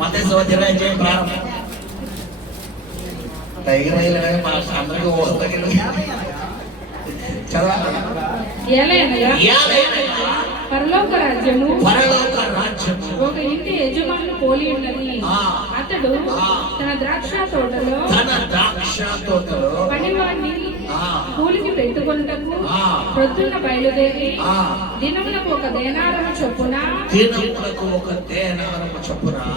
మత్తయి సువార్త 20 ప్రారంభం. టైగర్ అందరికీ పరలోక రాజ్యము ఒక ఇంటి యజమానులు పోలి ఉన్నది. అతడు తన ద్రాక్ష తోటలో పనివాడిని కూలికి పెట్టుకున్నటకు ప్రొద్దున బయలుదేరి దినములకు ఒక దేనారము చొప్పున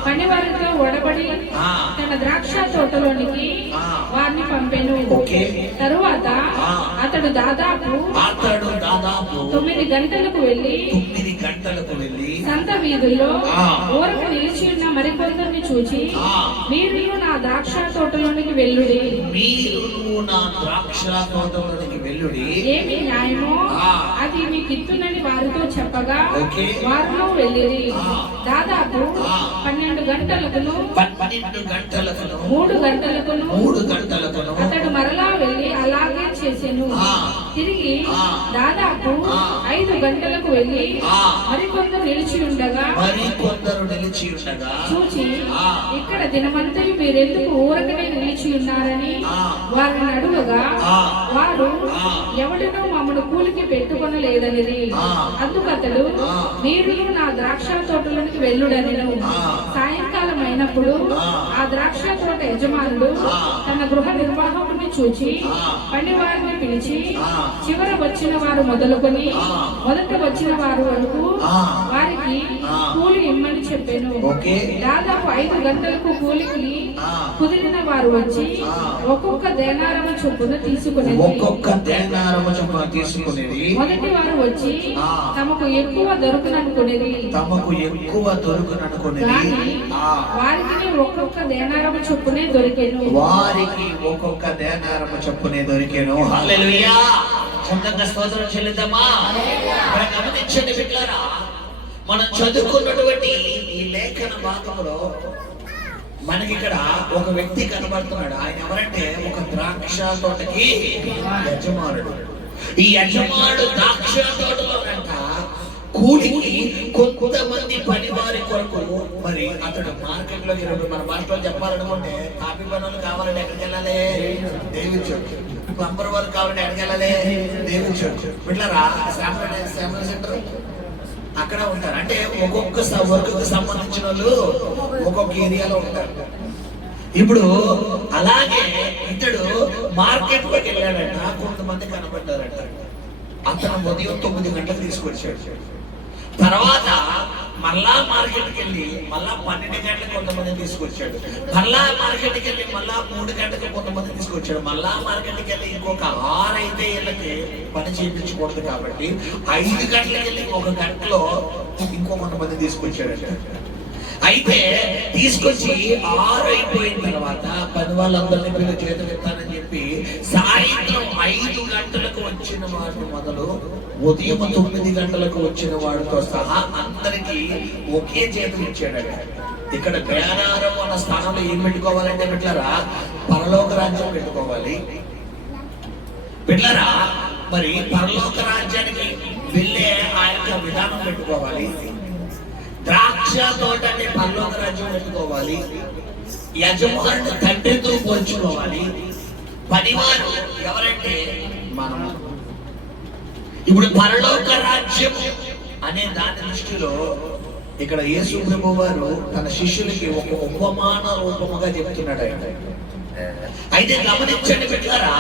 పనివారితో ఒడబడి తన ద్రాక్ష తోటలోనికి వారిని పంపెను. తరువాత అతడు దాదాపు 9 గంటలకు వెళ్ళి సంత వీధుల్లో ఊరకు నిలిచి ఉన్న మరికొందరిని చూచి, మీరు నా ద్రాక్ష తోటలోనికి వెళ్ళుడి, ఏమి న్యాయమో అది మీకు ఇత్తునని వారితో చెప్పగా వారిలో వెళ్ళిరి. దాదాపు 12 గంటలకును 3 గంటలకును అతడు మరలా వెళ్ళి అలాగే చేసెను. తిరిగి దాదాపు 5 గంటలకు వెళ్ళి మరికొందరు నిలిచి ఉండగా చూచి, ఇక్కడ దినమంతయు మీరెందుకు ఊరకనే నిలిచి ఉన్నారని వారిని అడుగగా వారు, ఎవడునూ మమ్మను కూలికి పెట్టుకొనలేదనిది. అందుకతడు, మీరు నా ద్రాక్ష తోటలోనికి వెళ్ళుడనెను. సాయంకాలం అయినప్పుడు ఆ ద్రాక్ష తోట యజమానుడు తన గృహ నిర్వాహకుని చూచి పనివారిని పిలిచి, చివర వచ్చిన వారు మొదలుకొని మొదట వచ్చిన వారు వరకు వారికి కూలి ఇమ్మని చెప్పాను. దాదాపు 5 గంటలకు కూలికి కుదిరిన వారు వచ్చి ఒక్కొక్క దేనారము చొప్పున తీసుకునేది. మొదటి వారు వచ్చి తమకు ఎక్కువ దొరుకుననుకునేది. వారికి ఒక్కొక్క దేనారము చొప్పునే దొరికెను. హల్లెలూయా. సొంతంగా స్తోత్రం చెల్లిద్దామా? గమనించండి బిడ్డలారా, మనం చదువుకున్నటువంటి ఈ లేఖన భాగంలో మనకి ఇక్కడ ఒక వ్యక్తి కనబడుతున్నాడు. ఆయన ఎవరంటే ఒక ద్రాక్ష తోటకి యజమానుడు. ఈ యజమానుడు ద్రాక్ష తోటలోనంట కూలికి కొంతమంది పని వారి కొరకు మరి అతడు మార్కెట్ లోకి మన భాషలో చెప్పాలనుకుంటే కాఫీ పనులు కావాలంటే ఎక్కడికి వెళ్ళాలి? David church. ప్లంబర్ వర్క్ కావాలంటే ఎక్కడికి వెళ్ళాలి? David church. బిడ్డలారా, శాంపుల్ సెంటర్ అక్కడ ఉంటారు. అంటే ఒక్కొక్క వర్క్ కి సంబంధించిన వాళ్ళు ఒక్కొక్క ఏరియాలో ఉంటారు. ఇప్పుడు అలాగే ఇతడు మార్కెట్ లోకి వెళ్ళాడంట. కొంతమంది కనబడ్డారంట. అతను ఉదయం 9 గంటలకు తీసుకొచ్చాడు. తర్వాత మళ్ళా మార్కెట్కి వెళ్ళి మళ్ళా 12 గంటలకు కొంతమంది తీసుకొచ్చాడు. మళ్ళా మార్కెట్కి వెళ్ళి మళ్ళా 3 గంటలకు కొంతమంది తీసుకొచ్చాడు. మళ్ళా మార్కెట్కి వెళ్ళి ఇంకొక 6-5 ఏళ్ళకి పని చేయించకూడదు కాబట్టి 5 గంటలకు వెళ్ళి 1 గంటలో ఇంకో కొంతమంది తీసుకొచ్చాడు. అయితే తీసుకొచ్చి 6 అయిపోయిన తర్వాత పని వాళ్ళందరినీ పిల్లలు చేతులు ఎత్తానని చెప్పి సాయంత్రం 5 గంటలకు వచ్చిన వాడిని మొదలు ఉదయం 9 గంటలకు వచ్చిన వాడితో సహా అందరికి ఒకే చేతులు ఇచ్చాడట. ఇక్కడ బేరారం అన్న స్థానంలో ఏం పెట్టుకోవాలంటే బిడ్డలారా, పరలోక రాజ్యం పెట్టుకోవాలి. బిడ్డలారా, మరి పరలోక రాజ్యానికి వెళ్ళే ఆ యొక్క విధానం పెట్టుకోవాలి. ద్రాక్ష తోటని పరలోక రాజ్యం పెట్టుకోవాలి. యజమానుడు తండ్రితో పోల్చుకోవాలి. పనివారు ఎవరంటే మనము. ఇప్పుడు పరలోక రాజ్యం అనే దాని దృష్టిలో ఇక్కడ యేసు ప్రభువు వారు తన శిష్యులకి ఒక ఉపమాన రూపముగా చెప్తున్నాడు. అయితే గమనించండి బిడ్డలారా,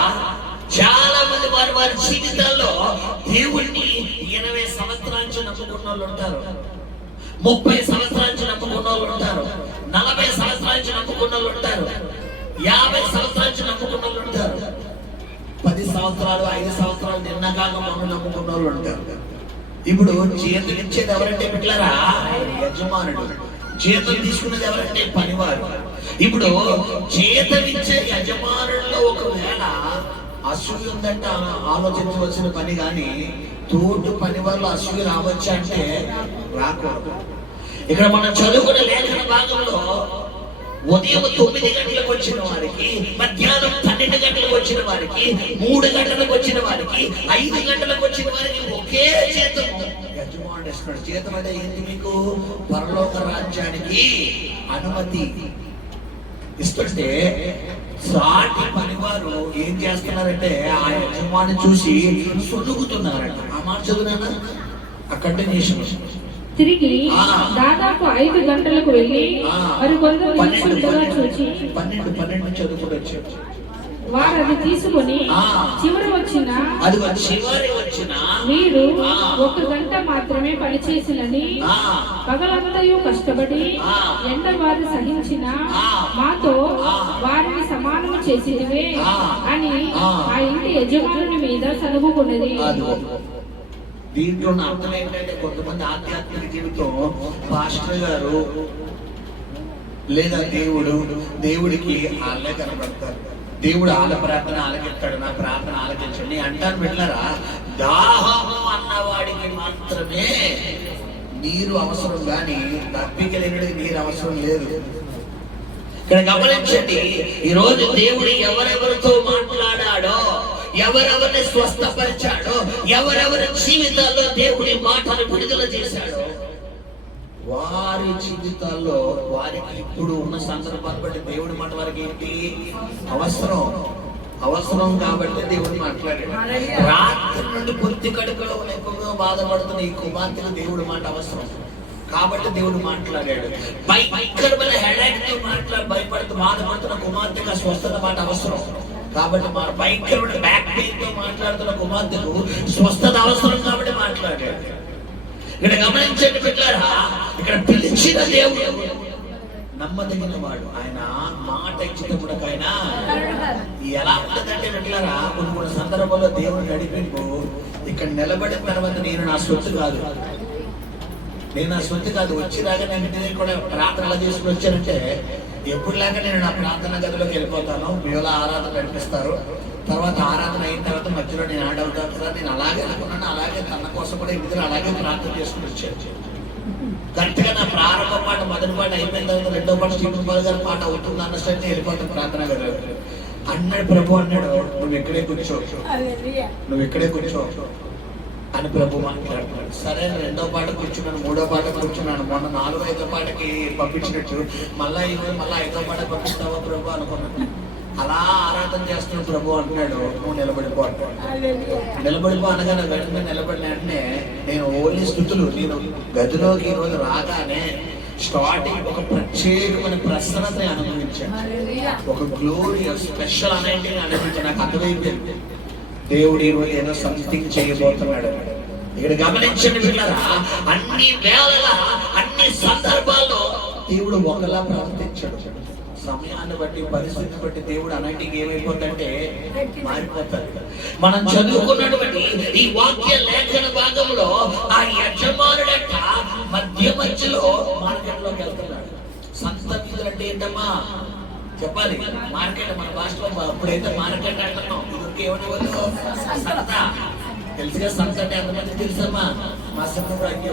చాలా మంది వారి జీవితాల్లో దేవుణ్ణి 20 సంవత్సరాల నుంచి నమ్ముకున్న వాళ్ళు ఉంటారు, 30 సంవత్సరాల నుంచి నమ్ముకున్న వాళ్ళు ఉంటారు, 40 సంవత్సరాల నుంచి నమ్ముకున్న వాళ్ళు ఉంటారు, 50 సంవత్సరాల నుంచి నమ్ముకున్న వాళ్ళు ఉంటారు, 10 సంవత్సరాలు 5 సంవత్సరాలు నిన్నగాక మనం నమ్ముకున్న వాళ్ళు ఉంటారు. ఇప్పుడు జీతం ఇచ్చేది ఎవరంటే బిడ్డలారా, యజమానుడు. జీతం తీసుకున్నది ఎవరంటే పనివారు. ఇప్పుడు జీతం ఇచ్చే యజమానుల్లో ఒకవేళ అసూయ ఉందంటే ఆలోచించవలసిన పని, కానీ తోటి పని వాళ్ళు అసూయ రావచ్చు అంటే రాకూడదు. ఇక్కడ మనం చదువుకున్న లేఖన భాగంలో ఉదయం 9 గంటలకు వచ్చిన వారికి, మధ్యాహ్నం 12 గంటలకు వచ్చిన వారికి, 3 గంటలకు వచ్చిన వారికి, 5 గంటలకు వచ్చిన వారికి ఒకే జీతము యజమానుడు ఇస్తున్నాడు. జీతం అంటే ఏంటి? మీకు పరలోక రాజ్యానికి అనుమతి ఇస్తుంటే సాటి పనివారు ఏం చేస్తున్నారంటే ఆ యజమాని చూసి సొలుగుతున్నారంట. ఆ మాట చదువునా ఆ కంటిన్యూషన్. తిరిగి దాదాపు 5 గంటలకు వెళ్ళి మరి కొందరు నిలుచుండగా చూచి 12 చదువుకుంటూ వచ్చాడు. వారు అది తీసుకొని చివరి వచ్చిన మీరు 1 గంట మాత్రమే పనిచేసినని పగలంతయు కష్టపడి ఎండవారు సహించిన మాతో వారిని సమానము చేసినవే అని ఆ ఇంటి యజమానుని మీద సనుగుకున్నది. దీంట్లో ఉన్న అర్థం ఏంటంటే కొంతమంది ఆధ్యాత్మిక జీవితం పాస్టర్ గారు లేదా దేవుడికి వాళ్ళే కనబడతారు. దేవుడు వాళ్ళ ప్రార్థన ఆలకిస్తాడు, నా ప్రార్థన ఆలకించండి అంటారు. వెళ్ళారా? దాహము అన్నవాడికి మాత్రమే నీరు అవసరం, కానీ దప్పిక లేనివాడికి నీరు అవసరం లేదు. ఇక్కడ గమనించండి, ఈ రోజు దేవుడు ఎవరెవరితో మాట్లాడాడో, ఎవరెవరిని స్వస్థపరిచాడో, ఎవరెవరి జీవితాల్లో దేవుడి మాటలు విడుదల చేశాడో, వారి జీవితాల్లో వారికి ఇప్పుడు ఉన్న సందర్భాన్ని బట్టి దేవుడి మాట వారికి ఏంటి అవసరం కాబట్టి దేవుడు మాట్లాడాడు. రాత్రి నుండి పొత్తి కడుపులో ఎక్కువగా బాధపడుతున్న ఈ కుమార్తెకు దేవుడి మాట అవసరం కాబట్టి దేవుడు మాట్లాడాడు. భయంకరమైన హెడేక్ తో భయపడుతూ బాధపడుతున్న కుమార్తెకు స్వస్థత మాట అవసరం కాబట్టి భయంకరమైన బ్యాక్ పెయిన్ తో మాట్లాడుతున్న కుమార్తెకు స్వస్థత అవసరం కాబట్టి మాట్లాడాడు. ఇక్కడ గమనించండి బిడ్డలారా, ఇక్కడ పిలిచిన దేవుడు నమ్మదగిన వాడు. ఆయన మాట ఇచ్చినప్పుడు ఆయన ఎలా ఉంటుందంటే బిడ్డలారా, కొన్ని సందర్భాల్లో దేవుడు నడిపింపు ఇక్కడ నిలబడిన తర్వాత నేను నా సొత్తు కాదు వచ్చిరాగా నేను ఇంటి దగ్గర కూడా ప్రార్థన ఎలా చేసుకుని వచ్చానంటే, ఎప్పుడు లేక నేను నా ప్రార్థన గదిలోకి వెళ్ళిపోతాను. మీలో ఆరాధన నడిపిస్తారు. తర్వాత ఆరాధన అయిన తర్వాత మధ్యలో నేను యాడ్ అవుతాను కదా. నేను అలాగే అనుకున్నాను, అలాగే తన కోసం కూడా ఇంటి అలాగే ప్రార్థన చేసుకుని వచ్చాను. కరెక్ట్ గా నా ప్రారంభ పాట మొదటి పాట అయిపోయిన తర్వాత రెండో పాట స్టీఫెన్ పాల్ గారి పాట అవుతుంది అన్న స్టైల్ వెళ్ళిపోతాను ప్రార్థన గదిలో. అన్నాడు ప్రభు, అన్నాడు నువ్వు ఇక్కడే కూర్చో అని ప్రభు మాట్లాడుతున్నాడు. సరే రెండో పాట కూర్చున్నాను, మూడో పాట కూర్చున్నాను. మొన్న 4, 5 పాటకి పంపించినట్టు మళ్ళా మళ్ళీ 5వ పాట పంపిస్తావా ప్రభు అనుకున్నాను. అలా ఆరాధన చేస్తున్న ప్రభు అంటున్నాడు, నువ్వు నిలబడిపో అనగానే వెంటనే నిలబడిన వెంటనే నేను ఓన్లీ స్థుతులు. నేను గదిలోకి ఈరోజు రాగానే స్టార్టింగ్ ఒక ప్రత్యేకమైన ప్రసన్నతని అనుభవించాను, ఒక గ్లోరీ స్పెషల్ అనేది అనుభవించాను. నాకు అర్థమైపోయింది దేవుడు ఈరోజు ఏదో సంథింగ్ చేయబోతున్నాడు. ఇక్కడ గమనించండి పిల్లరా, అన్ని వేళల అన్ని సందర్భాల్లో దేవుడు ఒకలా ప్రవర్తించాడు. సమయాన్ని బట్టి పరిస్థితిని బట్టి దేవుడు అన్నిటికీ ఏమైపోతుందంటే మారిపోతాడు. మనం చదువుకున్నటువంటి ఈ వాక్య లేఖన భాగంలో ఆ యజమానుడట మధ్యలో మార్కెట్లోకి వెళ్తున్నాడు. సంత వీధులు అంటే ఏంటమ్మా చెప్పాలి? మార్కెట్ మన భాషలో అప్పుడైతే మార్కెట్ అంటున్నాం, ఇంకేమనేవాళ్ళు సంత. తెలుసుగా సంత అంటే ఎంతమంది తెలుసమ్మా? మా సంత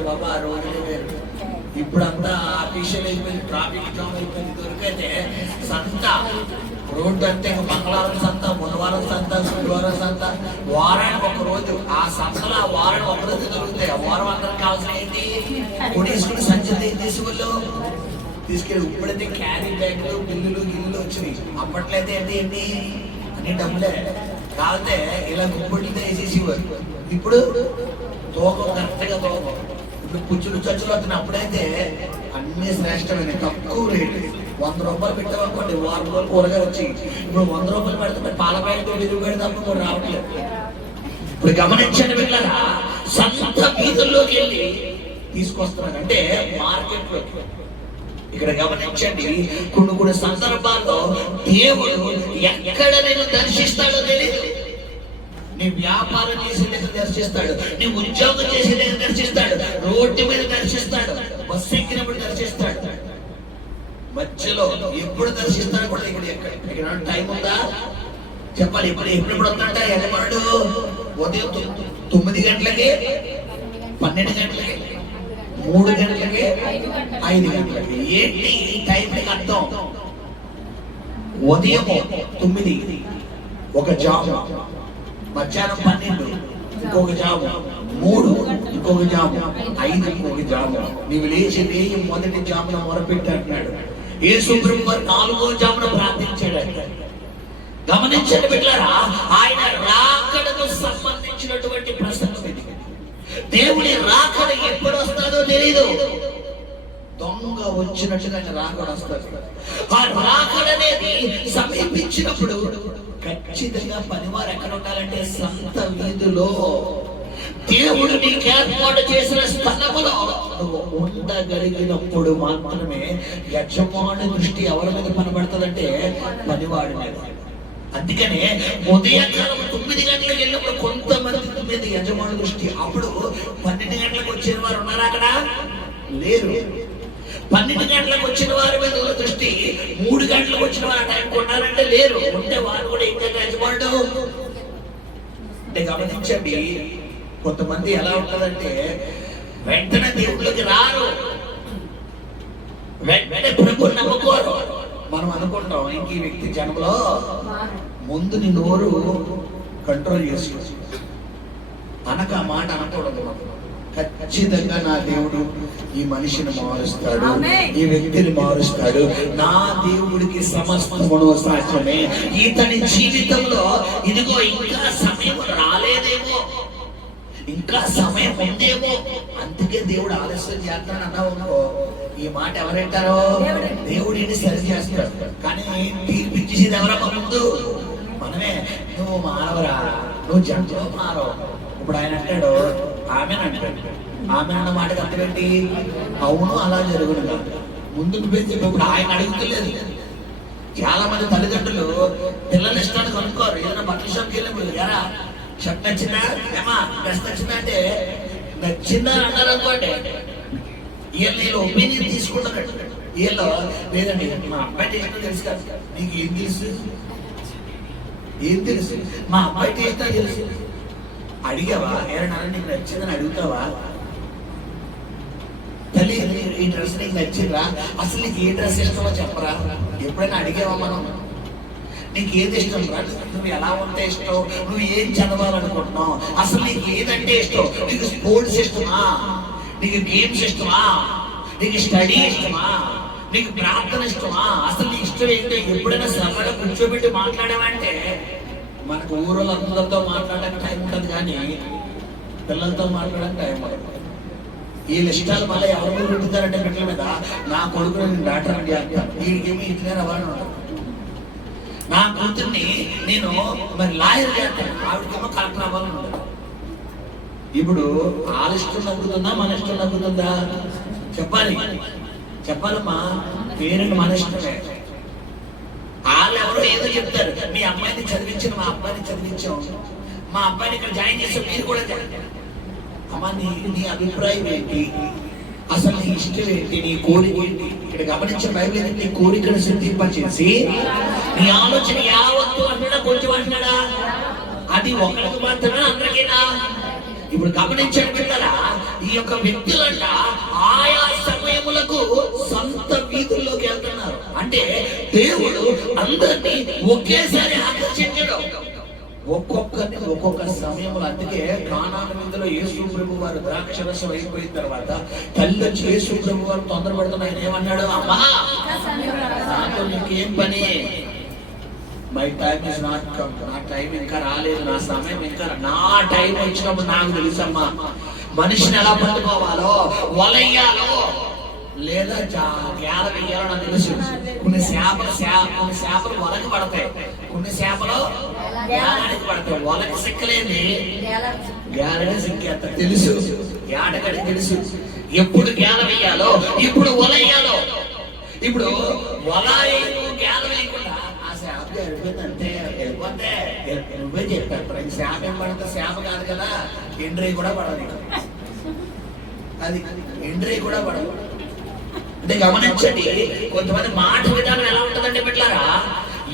బాబా ఆ రోజులే వేరు. ఇప్పుడంతా ఆఫీషియల్ అయిపోయింది, ట్రాఫిక్ జామ్ అయిపోయింది. దొరికైతే సంత రోడ్డు అంటే మంగళవారం సంత, బుధవారం సంత, శుక్రవారం సంత, వారానికి ఒక రోజు. ఆ సంతలో ఆ వారం ఒక రోజు దొరుకుతాయి. ఆ వారం అందరికి కావాల్సిన ఏంటి? కొనేసుకుని సంచలు తీసుకెళ్ళు తీసుకెళ్ళి. ఇప్పుడైతే క్యారీ బ్యాగ్లు, గిల్లులు వచ్చినాయి. అప్పట్లో అయితే ఏంటి అన్ని డబ్బులే కాకపోతే ఇలా గుప్పటితో వేసేసేవారు. ఇప్పుడు తోకం కరెక్ట్గా తోకం. ఇప్పుడు పుచ్చులు చచ్చులు వస్తున్నాయి. అప్పుడైతే అన్ని శ్రేష్టమైన తక్కువ రేటు. 100 రూపాయలు పెట్టామనుకోండి, 1 రోజులు కూరగాయలు వచ్చి. ఇప్పుడు 100 రూపాయలు పెడితే పాల ప్యాకెట్ విలువ తప్ప కూడా రావట్లేదు. ఇప్పుడు గమనించండి పిల్లరా, సంత వీధుల్లోకి వెళ్ళి తీసుకొస్తున్నారు అంటే మార్కెట్లోకి. ఇక్కడ గమనించండి, కొన్ని సందర్భాల్లో దేవుడు ఎక్కడ నేను దర్శిస్తాడో తెలియదు. నీ వ్యాపారం చేసే దగ్గర దర్శిస్తాడు, నీ ఉద్యోగం చేసే దగ్గర దర్శిస్తాడు, రోడ్డు మీద దర్శిస్తాడు, బస్సు ఎక్కినప్పుడు దర్శిస్తాడు. మధ్యలో ఎప్పుడు దర్శిస్తాడు కూడా ఇక్కడ టైం ఉందా చెప్పాలి. ఎప్పుడు వస్తాడ యజమానుడు? ఉదయం 9 గంటలకి, 12 గంటలకి, 3 గంటలకి, 5 గంటలకి. ఏంటి ఈ టైంకి అర్థం? ఉదయం 9 ఒక జాబ్, మధ్యాహ్నం 12 ఇంకొక జాబ్, 3 ఇంకొక జాము, 5 ఇంకొక జాము. నీవు లేచి మొదటి జామున మొరపెట్టి అంటున్నాడు. యేసు ప్రభు వారు 4వ జామున ప్రార్థించాడు. గమనించండి బిడ్డలారా, ఆయన రాకడకు సంబంధించినటువంటి ప్రసంగం ఇది. దేవుని రాకడ ఎప్పుడు వస్తాడో తెలియదు. దొంగ వచ్చినట్టుగా ఆయన రాకడ వస్తాడు. ఆ రాకడ అనేది సమీపించినప్పుడు ఖచ్చితంగా పనివారు ఎక్కడ ఉండాలంటే సంత వీధిలో, దేవుడు నీకు ఏర్పాటు చేసిన స్థలములో నువ్వు ఉండగలిగినప్పుడు మాత్రమే యజమాని దృష్టి ఎవరి మీద పనబడుతుందంటే పనివాడి మీద. అందుకనే ఉదయకాలం 9 గంటలకు వెళ్ళినప్పుడు కొంతమంది మీద యజమాని దృష్టి. అప్పుడు 12 గంటలకు వచ్చిన వారు ఉన్నారా అక్కడ? లేరు. 12 గంటలకు వచ్చిన వారి మీద దృష్టి 3 గంటలకు వచ్చిన వారు టైంకి ఉన్నారంటే లేరు. ఉంటే వారు కూడా ఇంకా యజమానుడు అంటే గమనించండి. కొంతమంది ఎలా ఉంటుందంటే వెంటనే దేవుళ్ళకి రారు, వెంటనే ప్రభువుని నమ్ముకోరు. మనం అనుకుంటాం ఇంక ఈ వ్యక్తి జన్మలో ముందు నీ నోరు కంట్రోల్ చేసి అనక మాట అనకూడదు. ఖచ్చితంగా నా దేవుడు ఈ మనిషిని మారుస్తాడు, ఈ వ్యక్తిని మారుస్తాడు. నా దేవుడికి సమస్తమును సాధ్యమే. ఇతని జీవితంలో ఇదిగో ఇంకా సమయం రాలేదేమో, ఇంకా సమయం ఉందేమో, అందుకే దేవుడు ఆలస్యం చేస్తాడు అన్నావు. ఈ మాట ఎవరంటారో దేవుడిని సరి చేస్తాడు. కానీ తీర్పిచ్చేది ఎవరమ్మా ముందు? మనమే. నువ్వు మానవరా, నువ్వు జంతువు మారవు. ఇప్పుడు ఆయన అంటాడు ఆమె అంటాడు. ఆమె అన్న మాటకి అర్థమేంటి? అవును అలా జరుగును కాదు. ముందు నువ్వే చెప్పి ఇప్పుడు ఆయన అడుగుతలేదు. చాలా మంది తల్లిదండ్రులు పిల్లలు ఇష్టాన్ని కనుక్కోరు. ఏదైనా బట్టల షాప్కి వెళ్ళినప్పుడు ఎరా షర్ట్ నచ్చిందా, ఏమా డ్రెస్ నచ్చిందా అంటే నచ్చిందా అన్నారు అనుకోండి, వీళ్ళు ఒపీనియన్ తీసుకుంటారు. వీళ్ళు లేదండి మా అబ్బాయి టేస్ట్ తెలుసు కదా. నీకు ఏం తెలుసు? ఏం తెలుసు? మా అబ్బాయి టేస్ట్ తెలుసు. అడిగావా? ఏమన్నా నీకు నచ్చిందని అడుగుతావా? తల్లి ఈ డ్రెస్ నీకు నచ్చిందా? అసలు నీకు ఏ డ్రెస్ ఇష్టమో చెప్పరా? ఎప్పుడైనా అడిగావా మనం? నీకు ఏది ఇష్టం రా? నువ్వు ఎలా ఉంటే ఇష్టం? నువ్వు ఏం చదవాలనుకుంటున్నావు? అసలు నీకు ఏదంటే ఇష్టం? నీకు స్పోర్ట్స్ ఇష్టమా? నీకు గేమ్స్ ఇష్టమా? నీకు స్టడీ ఇష్టమా? నీకు ప్రార్థన ఇష్టమా? అసలు నీ ఇష్టం ఏంటో ఎప్పుడైనా సరళగా కూర్చోబెట్టి మాట్లాడామంటే మనకు ఊరిలో అందరితో మాట్లాడడానికి టైం ఉంటుంది, కానీ పిల్లలతో మాట్లాడడానికి టైం ఉండదు. వీళ్ళ ఇష్టాలు మళ్ళీ ఎవరి మీద పెట్టుతారంటే పిల్లల మీద. నా కొడుకుని నేను డాక్టర్ అని చేస్తాను, వీడికేమో ఇంజనీర్ అవ్వాలని ఉంటాను. నా కూతుర్ని నేను మరి లాయర్ చేస్తాను, ఆవిడకేమో కలెక్టర్ అవ్వాలని ఉంటాను. ఇప్పుడు వాళ్ళ ఇష్టం నగ్గుతుందా మన ఇష్టం నగ్గుతుందా? చెప్పాలమ్మా. పేరెంట్ మన ఇష్టమే. వాళ్ళు ఎవరో ఏదో చెప్తారు, మీ అమ్మాయిని చదివించాను, మా అబ్బాయిని చదివించాం, మా అబ్బాయిని ఇక్కడ జాయిన్ చేసాం, మీరు కూడా అమ్మా నీ అభిప్రాయం ఏంటి? అసలు నీ ఇష్టం ఏంటి? నీ కోరిక ఏంటి? ఇక్కడ గమనించిన బైబిల్ ఏంటి? నీ కోరికను సిద్ధింపచేసి నీ ఆలోచన యావత్తు అంటున్నా, కొంచెం అంటున్నాడా? అది ఒకరికి మాత్రమే, అందరికీనా? ఇప్పుడు గమనించండి బిడ్డలారా, ఈ యొక్క వ్యక్తులంట ఆయా సమయములకు సొంత వీధుల్లోకి వెళ్తున్నారు. అంటే దేవుడు అందరినీ ఒకేసారి ఆకర్షించడం, ఒక్కొక్కరిని ఒక్కొక్క సమయంలో. అందుకే కానాను వీధిలో యేసు ప్రభు వారు ద్రాక్షరసం అయిపోయిన తర్వాత తల్లి వచ్చి యేసు ప్రభు వారు తొందరపడుతున్న ఆయన ఏమన్నాడు? అమ్మా నాతో నీకేం పని? My time is not come. నా టైం ఇంకా రాలేదు, నా సమయం ఇంకా. నా టైం వచ్చినప్పుడు నాకు తెలుసమ్మా మనిషిని ఎలా పట్టుకోవాలో, వలయ్యాలో లేదా గేల వెయ్యాలో నాకు తెలుసు. కొన్ని చేపలు వలకి పడతాయి, కొన్ని చేపలు గేలానికి పడతాయి. వలకి సిక్కలేని గేలని సిక్కేస్తా తెలుసు, ఏటగడి తెలుసు ఎప్పుడు గేల వెయ్యాలో, ఇప్పుడు వలయ్యాలో. ఇప్పుడు వల గేల వేయకుండా అంటే వెళ్ళిపోతే నువ్వే చెప్పారు శాప ఏం పడితే శాప కాదు కదా, ఎండ్రీ కూడా పడదు. అది ఎండ్రీ కూడా పడదు. అంటే గమనించండి, కొంతమంది మాట విధానం ఎలా ఉంటుందంటే బిడ్డలారా,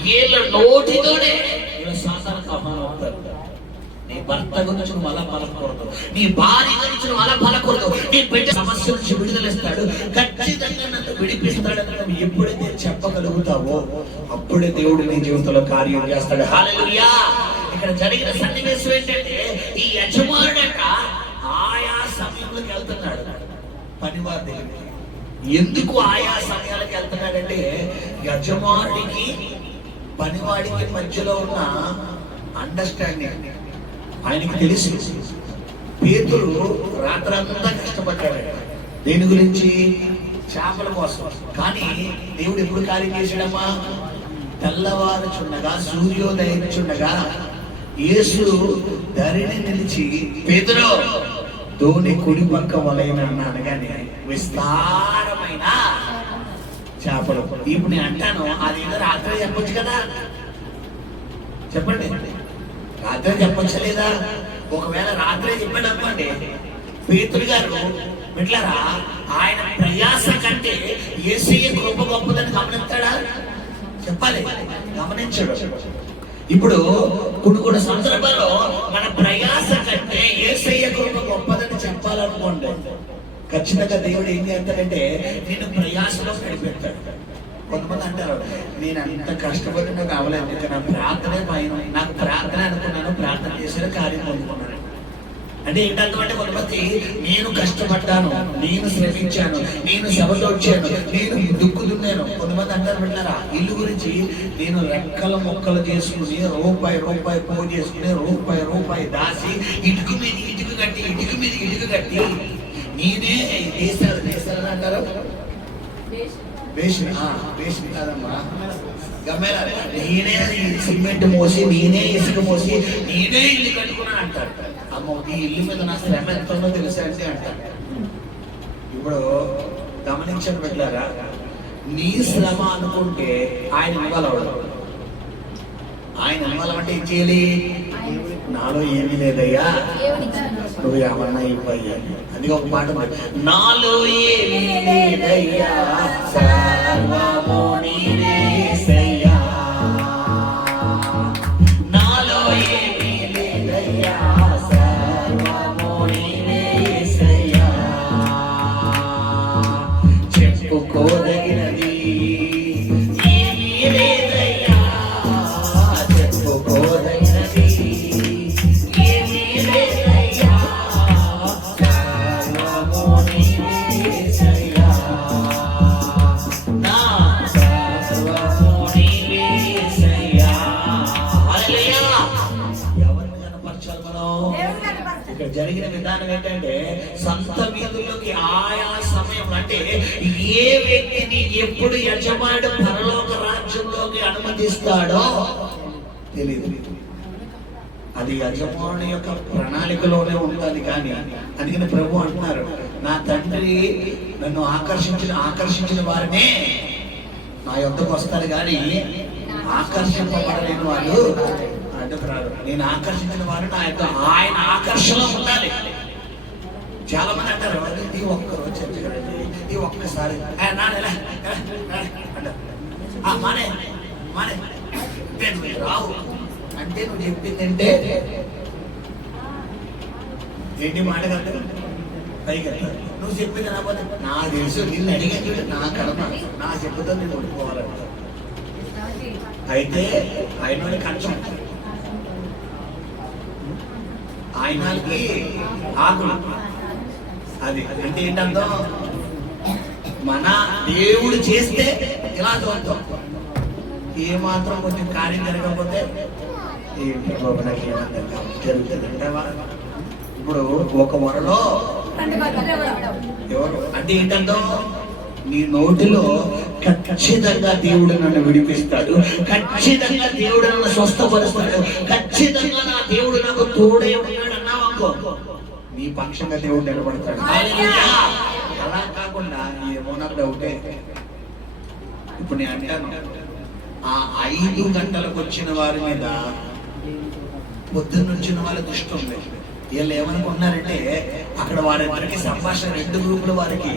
వీళ్ళ నోటితోనే వీళ్ళ శాసనకు అపమానం అవుతారు. నీ భర్త గురించి నువ్వు అలా పలకూడదు, నీ భార్య గురించి నువ్వు అలా పలకూడదు, నీ బిడ్డ సమస్య నుంచి విడుదలిస్తాడు, ఖచ్చితంగా నన్ను విడిపిస్తాడని నువ్వు ఎప్పుడైతే చెప్పగలుగుతావో అప్పుడే దేవుడు నీ జీవితంలో కార్యం చేస్తాడు. హల్లెలూయా. ఇక్కడ జరిగిన సన్నివేశం ఏంటంటే, ఈ యజమానుడట ఆయా సమయంలోకి వెళ్తున్నాడు పనివారి దగ్గరికి. ఎందుకు ఆయా సమయాలకు వెళ్తున్నాడంటే యజమానుడికి పనివాడికి మధ్యలో ఉన్న అండర్స్టాండింగ్ ఆయనకి తెలుసు. పేతురు రాత్రంతా కష్టపడ్డాడు దేని గురించి? చేపల కోసం. కానీ దేవుడు ఎప్పుడు కార్యం చేశాడమ్మా? తెల్లవారుచుండగా సూర్యోదయించుండగా యేసు ధరిని నిలిచి పేతురు ధోని కుడి పక్క వలయనని అనగానే విస్తారమైన చేపలు. ఇప్పుడు నేను అంటాను, అది ఏదో రాత్రి చెప్పొచ్చు కదా, చెప్పండి. రాత్రి చెప్పొచ్చా లేదా? ఒకవేళ రాత్రి చెప్పాడు అనుకోండి, పేతురు గారు మిట్లరా ఆయన ప్రయాస కంటే యేసయ్య కృప గొప్పదని గమనిస్తాడా? చెప్పాలి, గమనించాడు. ఇప్పుడు కొన్ని సందర్భాల్లో మన ప్రయాస కంటే యేసయ్య కృప గొప్పదని చెప్పాలనుకోండి, ఖచ్చితంగా దేవుడు ఏం చేస్తాడంటే నేను ప్రయాసలో నడిపెడతాడు. కొంతమంది అంటారు, నేను అంత కష్టపడి నాకు అవ్వలేదు, ఇంకా నా ప్రార్థనే పైన, నాకు ప్రార్థన అనుకున్నాను, ప్రార్థన చేసిన కార్యం పొందుకున్నాను అంటే ఏంటంటే కొంతమంది నేను కష్టపడ్డాను, నేను శ్రమించాను, నేను సభతో వచ్చాను, నేను దుక్కుతున్నాను. కొంతమంది అంటారు పెట్టారా ఇల్లు గురించి, నేను రెక్కల మొక్కలు చేసుకుని రూపాయి పోగు చేసుకుని రూపాయి దాసి ఇటుకు మీద ఇటుకు కట్టి ఇటుకు మీద ఇటుకు కట్టి నేనే దేశాలు అంటారు వేసి కాదమ్మా గమ్మేలా, నేనే సిమెంట్ మోసి, నేనే ఇసుక మోసి, నేనే ఇల్లు కట్టుకున్నాను అంటారు. అమ్మ ఈ ఇల్లు మీద నా శ్రమ ఎంత ఉందో తెలుసా అంటే అంటారు. ఇప్పుడు గమనించండి బిడ్డలారా, నీ శ్రమ అనుకుంటే ఆయన ఇవ్వాలవడం. ఆయన ఇవ్వాలంటే ఏం చేయాలి? నాలో ఏమీ లేదయ్యా, నువ్వు ఏమన్నా ఇవ్వయ్యా. అది ఒక మాట, నాలో ఏమీ లేదయ్యా సర్వము నీవేసయ్యా, నాలో ఏమీ లేదయ్యా సర్వము నీవేసయ్యా, చెప్పుకోదగినది ఏమీ లేదయ్యా, చెప్పుకోదగినది ఏమీ లేదయ్యా సర్వము నీవేసయ్యా, నా సర్వము నీవేసయ్యా. హల్లెలూయా. ఎవరిని కనపరచాలి మనం? ఇక్కడ జరిగిన విధానం ఏంటంటే సంత వీధుల్లోకి ఆయా సమయం అంటే ఏ వ్యక్తిని ఎప్పుడు యజమానుడు పరలోక రాజ్యంలోకి అనుమతిస్తాడో తెలియదు. అది యజమానుని యొక్క ప్రణాళికలోనే ఉంటుంది. కానీ అందుకని ప్రభు అంటున్నారు, నా తండ్రి నన్ను ఆకర్షించిన వారినే నా యొద్దకు వస్తారు, కానీ ఆకర్షింపబడలేని వాళ్ళు అడ్డుకు రారు. నేను ఆకర్షించిన వారు నా యొక్క ఆయన ఆకర్షణలో ఉండాలి. చాలా మంది అంటారు, ఈ ఒక్కరోజు చర్చకి రండి, ఈ ఒక్కసారి అంటారు. మానే నువ్వు రావు అంటే నువ్వు చెప్పింది అంటే ఏంటి మాట కట్టు పైకి నువ్వు చెప్పింది రాకపోతే నా తెలుసు, నిన్ను అడిగాను నా కర్మ, నా చెప్పుతో నేను ఓడిపోవాలంట. అయితే ఆయన కంచం, ఆయనకి ఆకులు, అది అంటే ఏంటందో మన దేవుడు చేస్తే ఇలా చూద్దాం, ఏమాత్రం కొంచెం కార్యం జరగకపోతే ఏంటి బాబు నాకు ఏమంటారు జరుగుతుందంటావా? ఇప్పుడు ఒక వరలో ఎవరు అంటే ఏంటందో నీ నోటిలో ఖచ్చితంగా దేవుడు నన్ను విడిపిస్తాడు, ఖచ్చితంగా దేవుడు నన్ను స్వస్థపరుస్తాడు, ఖచ్చితంగా నా దేవుడు నాకు తోడే ఉన్నాడు అన్నావు అనుకో, నీ పక్షంగా దేవుడు నిలబడతాడు. అలా కాకుండా ఏమో నాకు డౌటే. ఇప్పుడు నేను అంటాను, ఆ 5 గంటలకు వచ్చిన వారి మీద పొద్దున్న వచ్చిన వాళ్ళ దృష్టి ఉంది. వీళ్ళు ఏమనుకుంటున్నారంటే అక్కడ వారికి సంభాషణ 2 గ్రూపుల వారికి,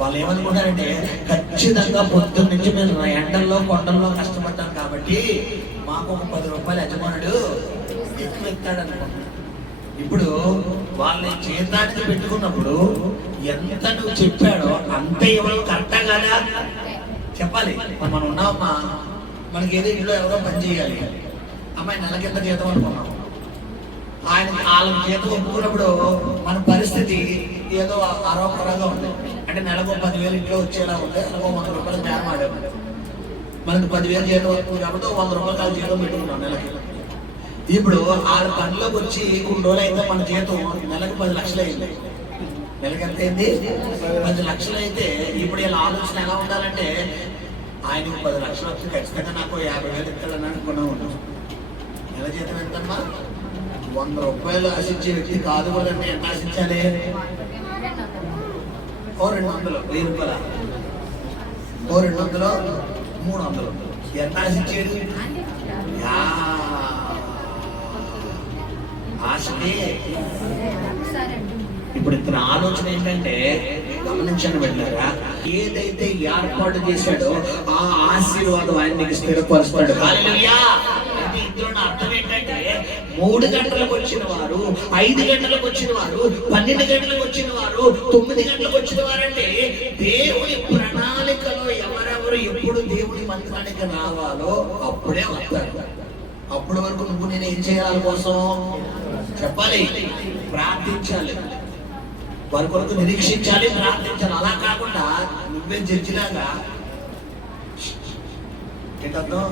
వాళ్ళు ఏమనుకుంటారంటే ఖచ్చితంగా పొద్దున్న నుంచి మేము ఎండల్లో కొండల్లో కష్టపడ్డాం కాబట్టి మాకు ఒక 10 రూపాయలు యజమానుడు ఎక్కువ ఇస్తాడు అనుకుంటున్నాడు. ఇప్పుడు వాళ్ళని చేతానికి పెట్టుకున్నప్పుడు ఎంత నువ్వు చెప్పాడో అంతే ఇవ్వడం కరెక్టా కదా? చెప్పాలి. మనం ఉన్నామమ్మా, మనకి ఏదో ఇంట్లో ఎవరో పని చేయాలి, అమ్మాయి నెలకి ఎంత జీతం అనుకున్నాం, వాళ్ళకి జీతం ఒప్పుకున్నప్పుడు మన పరిస్థితి ఏదో అరవకరంగా ఉంది. అంటే నెలకు 10,000 ఇంట్లో వచ్చేలా ఉంది. నెలకు 100 రూపాయలు బేరం ఆడాము. మనకు 10,000 జీతం వస్తుంది కాబట్టి 100 రూపాయలు జీతం పెట్టుకున్నాం నెలకి. ఇప్పుడు ఆడ పనిలోకి వచ్చి కొన్ని రోజులు అయితే మన జీతం నెలకు 10 లక్షలు అయింది. నెలకి ఎంత అయింది? 10 లక్షలు అయితే ఇప్పుడు ఇలా ఆలోచన ఎలా ఉండాలంటే ఆయనకు 10 లక్షలు వస్తుంది, ఖచ్చితంగా నాకు 50,000 ఇస్తాడని అనుకున్నా ఉన్నాం. నెల జీతం ఎంతమ్మా? 100 రూపాయలు ఆశించే వ్యక్తి కాదు కూడా. అంటే ఎంత ఆశించాలి? 200, 1000 రూపాయల 200, 300. ఎంత ఆశించేది? ఆశనే. ఇప్పుడు ఇతని ఆలోచన ఏంటంటే, గమనించండి వెళ్ళారా, ఏదైతే ఏర్పాటు చేశాడో ఆ ఆశీర్వాదం ఆయన నీకు స్థిరపరుస్తాడు. హల్లెలూయా. అంటే ఇందులో అర్థం ఏంటంటే 3 గంటలకు వచ్చిన వారు, 5 గంటలకు వచ్చిన వారు, 12 గంటలకు వచ్చిన వారు, 9 గంటలకు వచ్చిన వారు అంటే దేవుని ప్రణాళికలో ఎవరెవరు ఎప్పుడు దేవుని మందిరానికి రావాలో అప్పుడే వస్తారు. అప్పటి వరకు నువ్వు నేను ఏం చేయాలి కోసం చెప్పాలి? ప్రార్థించాలి. వారి కొరకు నిరీక్షించాలి, ప్రార్థించాలి. అలా కాకుండా నువ్వే జడ్జిలాగా ఏంటర్థం?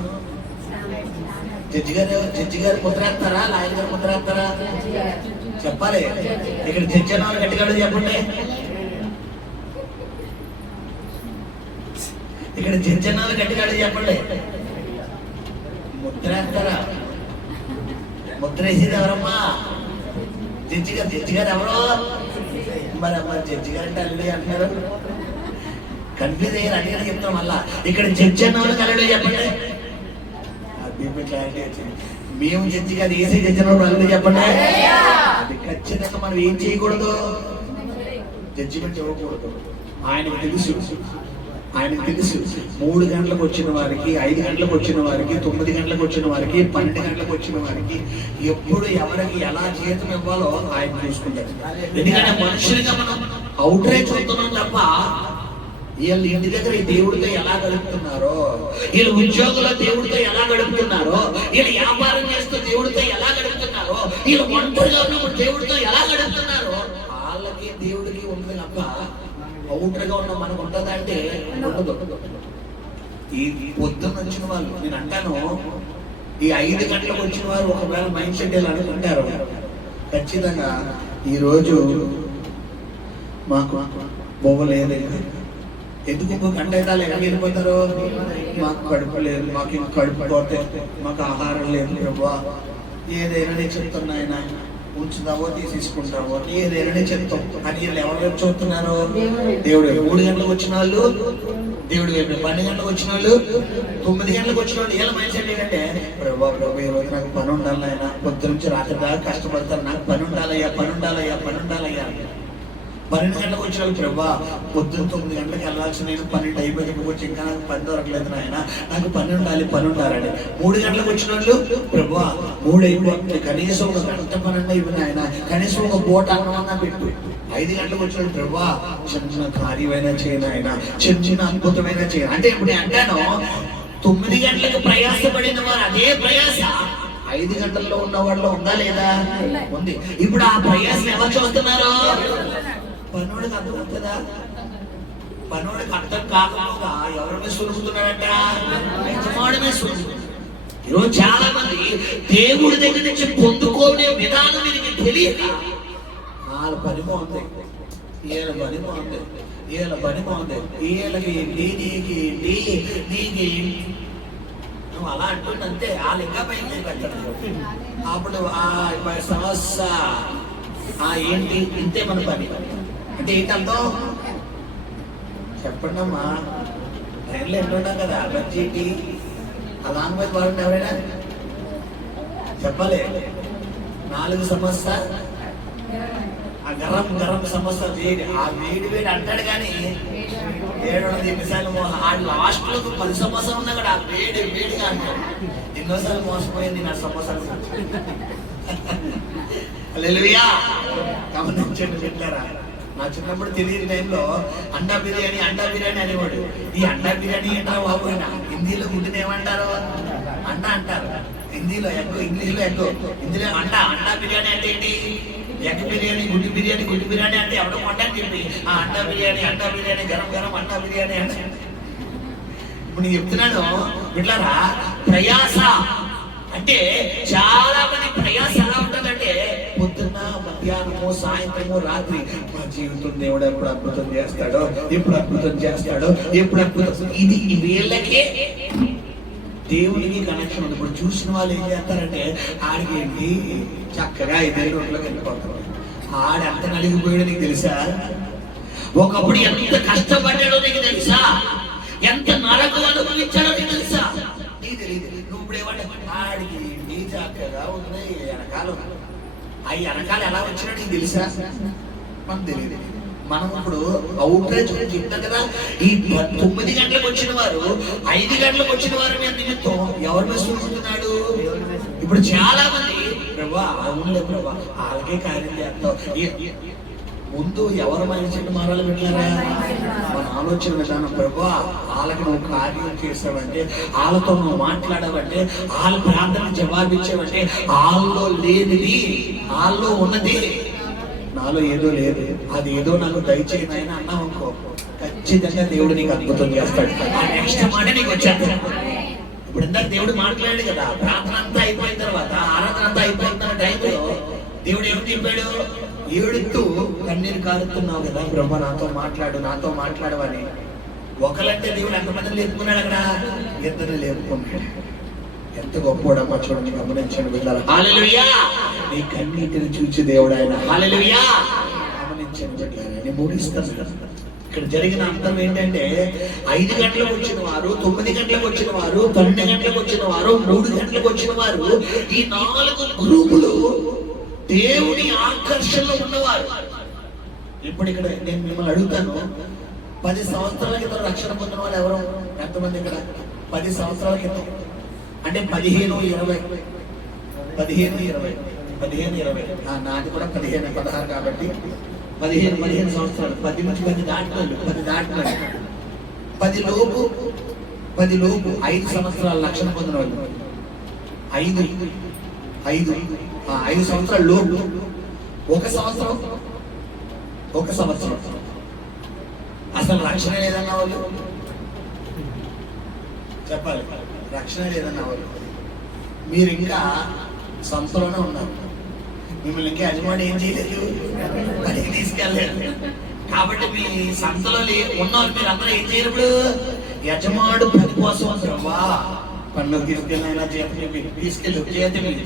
జడ్జి గారు ముద్ర వేస్తారా? లాయర్ గారు ముద్ర వేస్తారా? చెప్పాలి. ఇక్కడ జడ్జి అన్న వాళ్ళు గట్టిగా చెప్పండి. ఇక్కడ జడ్జి అన్న వాళ్ళు గట్టిగా చెప్పండి. ముద్ర వేస్తారా? ముద్ర వేసేది ఎవరమ్మా? జడ్జి గారు. జడ్జి గారు ఎవరో? మరి అమ్మ జడ్జి గారు అంటే అల్లుడి అంటున్నారు. కన్ఫ్యూజ్ అయ్యారు. అడిగారు చెప్తాం మళ్ళా. ఇక్కడ జడ్జి అన్న వాళ్ళకి అల్లుడి చెప్పండి. క్లారిటీ వచ్చింది. మేము జడ్జి గారు ఏసీ జడ్జి అన్న అల్లుడి చెప్పండి. అది ఖచ్చితంగా మనం ఏం చేయకూడదు? జడ్జిమెంట్ ఇవ్వకూడదు. ఆయనకు తెలుసు. 3 గంటలకు వచ్చిన వారికి, 5 గంటలకు వచ్చిన వారికి, 9 గంటలకు వచ్చిన వారికి, 12 గంటలకు వచ్చిన వారికి ఎప్పుడు ఎవరికి ఎలా జీతం ఇవ్వాలో ఆయన చూసుకుంటాడు. ఎందుకంటే మనుషులుగా మనం అవుట్రే చూస్తున్నాం తప్ప వీళ్ళు ఇంటి దగ్గర ఈ దేవుడితో ఎలా గడుపుతున్నారో, వీళ్ళు ఉద్యోగుల దేవుడితో ఎలా గడుపుతున్నారో, వీళ్ళు వ్యాపారం చేస్తూ దేవుడితో ఎలా గడుపుతున్నారో, వీళ్ళు ఒంటరిగా ఉన్నప్పుడు దేవుడితో ఎలా గడుపుతున్నారో వాళ్ళకి దేవుడికి ఉంటుంది తప్ప అవుట్గా ఉన్న మనకు ఉంటుందా అంటే ఉండదు. ఈ పొద్దున్న వచ్చిన వాళ్ళు, నేను అంటాను, ఈ 5 గంటలకు వచ్చిన వారు ఒకవేళ మైండ్ సెట్ ఇలా అనుకుంటారు, ఖచ్చితంగా ఈరోజు మాకు బొవ్వలేదు. ఎందుకు 1 గంట అయితే ఎక్కడికి వెళ్ళిపోతారు? మాకు కడుపు లేదు, మాకు ఇంక కడుపు పోతే, మాకు ఆహారం లేదు ప్రభా, ఏదైనా నేను చెప్తున్నా ఆయన ఉంచుతావో తీసుకుంటావో, ఏదైనా నేను చెప్తాం అని వీళ్ళు ఎవరు వైపు చూస్తున్నారు? దేవుడు. 3 గంటలకు వచ్చిన వాళ్ళు దేవుడు వైపు, 12 గంటలకు వచ్చిన వాళ్ళు, 9 గంటలకు వచ్చిన వాళ్ళు వీళ్ళ మైండ్ సెట్ ఏంటంటే ప్రభా ఈ రోజు నాకు పని ఉండాలి ఆయన, పొద్దు నుంచి రాత్రి దాకా కష్టపడతారు, నాకు పని ఉండాలయ్యా, పని ఉండాలయ్యా, పని ఉండాలయ్యా. 12 గంటలకు వచ్చిన వాళ్ళు ప్రభా పొద్దున్న 9 గంటలకు వెళ్ళాల్సి, నేను 12 అయిపోయి వచ్చి ఇంకా నాకు పని దొరకలేదు నాయన, నాకు పని ఉండాలి, పని ఉండాలని. 3 గంటలకు వచ్చిన వాళ్ళు ప్రభా 3 అయిపోతుంది, కనీసం 1 గంట పని అయిపోయింది ఆయన, కనీసం 1 పూట అన్నమన్నా పెట్టు. 5 గంటలకు వచ్చిన వాళ్ళు ప్రభా చిన్న కార్యమైనా చేయను ఆయన, చిన్న అద్భుతమైనా చేయను అంటే. ఇప్పుడు నేను అంటాను 9 గంటలకు ప్రయాసపడిన వారు అదే ప్రయాస 5 గంటల్లో ఉన్న వాళ్ళలో ఉందా లేదా? ఉంది. ఇప్పుడు ఆ ప్రయాసం ఎవరు చూస్తున్నారు? పనోడికి అర్థం అవుతుందా? పనోడికి అర్థం కాకుండా ఎవరిని సులుపుతున్నాడంట? యజమానుడే సులుపుతున్నాడు. ఈరోజు చాలా మంది దేవుడి దగ్గర నుంచి పొందుకోనే విధానం వీరికి తెలియక వాళ్ళ పని బాగుంది, వీళ్ళ పని బాగుంది, వీళ్ళ పని బాగుంది, వీళ్ళకి నీకి నువ్వు అలా అంటుందంటే వాళ్ళు ఇంకా పైకి పెట్టాడు. అప్పుడు సమస్య ఏంటి? ఇంతే మన పని అంటే ఏంటంటాం? చెప్పండి అమ్మా. ట్రైన్లో ఎంటుంటాం కదా, బడ్జెట్ ఆ లాంగ్వేజ్ వాడండి ఎవరైనా చెప్పాలి. 4 సమస్య ఆ గరం సమస్య వేడి, ఆ వేడి అంటాడు కానీ 7 నిమిషాలు ఆ లాస్ట్ లో 10 సమస్య ఉన్నా కూడా ఆ వేడిగా అంటాడు. ఎన్నోసార్లు మోసపోయింది నా సమస్యలు. హల్లెలూయా. గమనించండి పెట్టారా? నా చిన్నప్పుడు తెలియని టైంలో అండా బిర్యానీ అనేవాడు. ఈ అండా బిర్యానీ ఏంటో బాబు, హిందీలో గుడ్డుని ఏమంటారు? అండా అంటారు. హిందీలో ఎగ్, ఇంగ్లీష్లో ఎగ్, హిందీలో అండా బిర్యానీ అంటే ఏంటి? ఎగ్ బిర్యానీ, గుడ్డు బిర్యానీ అంటే ఎవడో కొండని చెప్పి ఆ అండా బిర్యానీ గరం అండా బిర్యానీ అంటే. ఇప్పుడు నేను చెప్తున్నాను ఇట్లారా, ప్రయాస అంటే చాలా మంది ప్రయాస ఎలా ఉంటుందంటే పొద్దున్న, మధ్యాహ్నము, సాయంత్రము, రాత్రి మా జీవితం దేవుడు ఎప్పుడు అద్భుతం చేస్తాడో, ఇది వీళ్ళకే దేవునికి కనెక్షన్ ఉంది. ఇప్పుడు చూసిన వాళ్ళు ఏం చేస్తారంటే ఆడికి ఏంటి చక్కగా 5 రోడ్లోకి వెళ్ళిపోతారు. ఆడు ఎంత నలిగిపోయాడో నీకు తెలుసా? ఒకప్పుడు ఎంత కష్టపడ్డాడో నీకు తెలుసా? ఎంత నరకం అనుభవించాడో నీకు తెలుసా? నీకు తెలియదు. నువ్వు ఇప్పుడు ఏమంటే ఆడికి నీ చక్కగా ఉన్నాయి వెనకాలు, అవి వెనకాల ఎలా వచ్చినా నీకు తెలుసా? మనకు తెలియదు. మనం ఇప్పుడు అవుట్రేజ్ చెప్తాం కదా, ఈ 9 గంటలకు వచ్చిన వారు 5 గంటలకు వచ్చిన వారు మీద నిమిత్తం ఎవరు మెచ్చుకుంటున్నాడు? ఇప్పుడు చాలా మంది ప్రభా అవునులే ప్రభా వాళ్ళకే కార్యం చేస్తావు. ముందు ఎవరు మైండ్ సెట్ మారాలి పెట్టారా? మన ఆలోచన విధానం. ప్రభా వాళ్ళకి నువ్వు కార్యం చేసావంటే, వాళ్ళతో నువ్వు మాట్లాడావంటే, వాళ్ళ ప్రార్థన జవాబిచ్చావంటే, వాళ్ళలో లేనిది వాళ్ళలో ఉన్నది నాలో ఏదో లేదు, అది ఏదో నాకు దయచేయని ఆయన అన్నావు అనుకో, ఖచ్చితంగా దేవుడు నీకు అద్భుతం చేస్తాడు. ఆ నెక్స్ట్ మాట నీకు వచ్చాడు. ఇప్పుడు ఇందాక దేవుడు మాట్లాడాడు కదా, ప్రార్థన అంతా అయిపోయిన తర్వాత, ఆరాధన అంతా అయిపోయిన టైంలో దేవుడు ఏమి చెప్పాడు? ఏడుతూ కన్నీరు కారుతున్నావు కదా బ్రహ్మ, నాతో మాట్లాడవని. ఒకలంటే దేవుడు ఎంతమందిని లేపుకున్నాడు? అక్కడ 2 లేపుకున్నాడు. ఎంత గొప్పోడమ్మా చూడండి, గమనించండి వెళ్ళాలి. హల్లెలూయా! నీ కన్నీటిని చూచి దేవుడు ఆయన హల్లెలూయా గమనించండి వెళ్ళాలని ముగిస్తాను. ఇక్కడ జరిగిన అర్థం ఏంటంటే 5 గంటలకు వచ్చిన వారు, 9 గంటలకు వచ్చిన వారు, 12 గంటలకు వచ్చిన వారు, 3 గంటలకు వచ్చిన వారు, ఈ 4 గ్రూపులు దేవుని ఆకర్షణలో ఉన్నవారు. ఇప్పుడు ఇక్కడ నేను మిమ్మల్ని అడుగుతాను, 10 సంవత్సరాల క్రితం రక్షణ పొందిన వాళ్ళు ఎవరు? ఎంతమంది ఇక్కడ? 10 సంవత్సరాల క్రితం అంటే 15, 20 నాది కూడా 15, 16 కాబట్టి 15 సంవత్సరాలు. 10 నుంచి 10 దాటినాడు, 10 లోపు 5 సంవత్సరాలు రక్షణ పొందిన వాళ్ళు. 5 సంవత్సరాల లోపు, 1 సంవత్సరం అసలు రక్షణ లేదన్న వాళ్ళు చెప్పాలి. రక్షణ లేదన్న వాళ్ళు మీరు ఇంకా సంస్థలోనే ఉన్నారు. మిమ్మల్ని ఇంకా యజమాని ఏం చేయలేదు, పనికి తీసుకెళ్ళలేదు. కాబట్టి మీ సంస్థలో ఉన్నవాళ్ళు మీరు అందరూ ఏం చేయరు? యజమాడు పని కోసం ప్రభా పనులకు తీసుకెళ్ళినా తీసుకెళ్ళి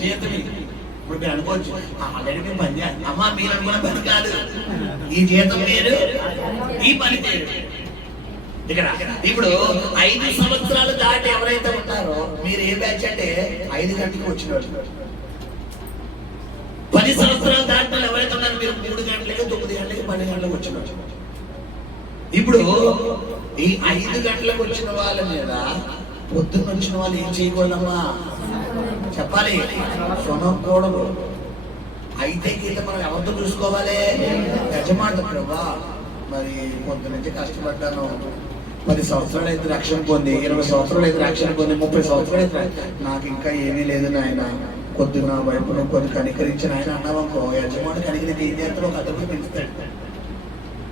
జీతం. ఇప్పుడు మీరు అనుకోవచ్చు ఆల్రెడీ మేము పని చేయాలి. అమ్మా మీరు అనుకున్న పని కాదు, ఈ జీతం మీరు, ఈ పని చేయరు. ఇక్కడ ఇప్పుడు 5 సంవత్సరాలు దాటి ఎవరైతే ఉంటారో మీరు ఏ బ్యాచ్ అంటే 5 గంటలకు వచ్చిన వాళ్ళు. 10 సంవత్సరాలు దాటిన ఎవరైతే ఉన్నారో మీరు 3 గంటలకి, 9 గంటలకి, 10 గంటలకు వచ్చిన వాళ్ళు. ఇప్పుడు ఈ 5 గంటలకు వచ్చిన వాళ్ళ మీద పొద్దున్న వచ్చిన వాళ్ళు ఏం చేయకూడదమ్మా చెప్పాలి, కొనకూడదు. అయితే గీత మనం ఎవరితో చూసుకోవాలి? యజమాని. ప్రభా మరి పొద్దు నుంచి కష్టపడ్డాను, 10 సంవత్సరాలు అయితే రక్షణ పొంది, 20 సంవత్సరాలు అయితే రక్షణ పొంది, 30 సంవత్సరాలు అయితే నాకు ఇంకా ఏమీ లేదు నాయన, కొద్దిగా నా వైపు కొన్ని కనికరించిన ఆయన అన్నావనుకో, యజమాని కనికరించి ఏం చేస్తాడో ఒక అదొకటి పెంచుతాడు.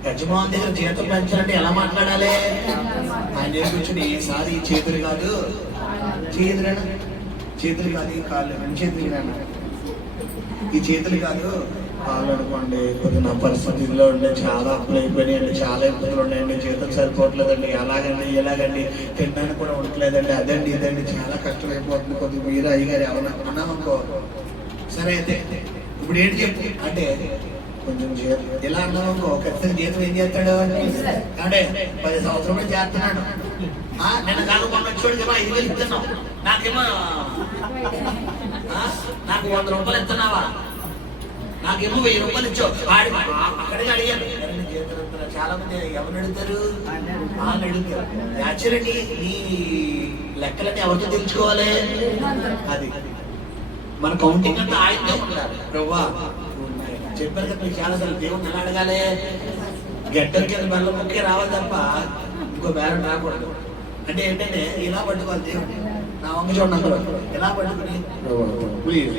యజమాని దగ్గర జీతం పెంచాలంటే ఎలా మాట్లాడాలి? ఆయన నేర్పించుని ఈసారి ఈ చేతులు కాదు, చేతులు కాదు, ఈ కాళ్ళు, 2 చేతులు కాదు, ఈ చేతులు కాదు కాళ్ళు అనుకోండి. కొద్దిగా నా పరిస్థితుల్లో ఉండే చాలా అప్పులు అయిపోయినాయండి, చాలా ఇబ్బందులు ఉన్నాయండి, జీతం సరిపోవట్లేదండి, ఎలాగండి తినడానికి కూడా ఉండట్లేదండి, అదండి ఇదండి చాలా కష్టమైపోతుంది, కొద్దిగా మీరు అయ్యగారు ఎవరన్నా అన్నామనుకో, సరే అయితే ఇప్పుడు ఏంటి చెప్పు అంటే కొంచెం జీతం ఇలా అన్నామనుకో, ఖచ్చితంగా జీతం ఏం చేస్తాడు అంటే 10 సంవత్సరాలు చేస్తున్నాడు. నేను కాదు మొన్న వచ్చాడు 5,000 ఇస్తున్నావు, నాకేమో నాకు 100 రూపాయలు ఇస్తున్నావా, నాకేమో 1000 రూపాయలు ఇచ్చావు. అక్కడికి అడిగాను చాలా మంది ఎవరిని అడుగుతారు? వాళ్ళు అడుగుతారు. యాక్చువల్లీ ఈ లెక్కలన్నీ ఎవరితో తెలుసుకోవాలి? అది మన కౌంటింగ్ అంతా ఆయనతో ఉండాలి. ప్రభా చెప్పారు కదా మీకు చాలా సార్లు, దేవుడిని ఎలా అడగాలి? గెట్టర్ కింద బల్ల ముక్కే రావాలి తప్ప ఇంకో బేరం రాకూడదు. అంటే ఏంటంటే ఇలా పట్టుకోవాలి దేవుడిని. నా వంక చూడండి అందరూ ఎలా పట్టుకుని ప్లీజ్.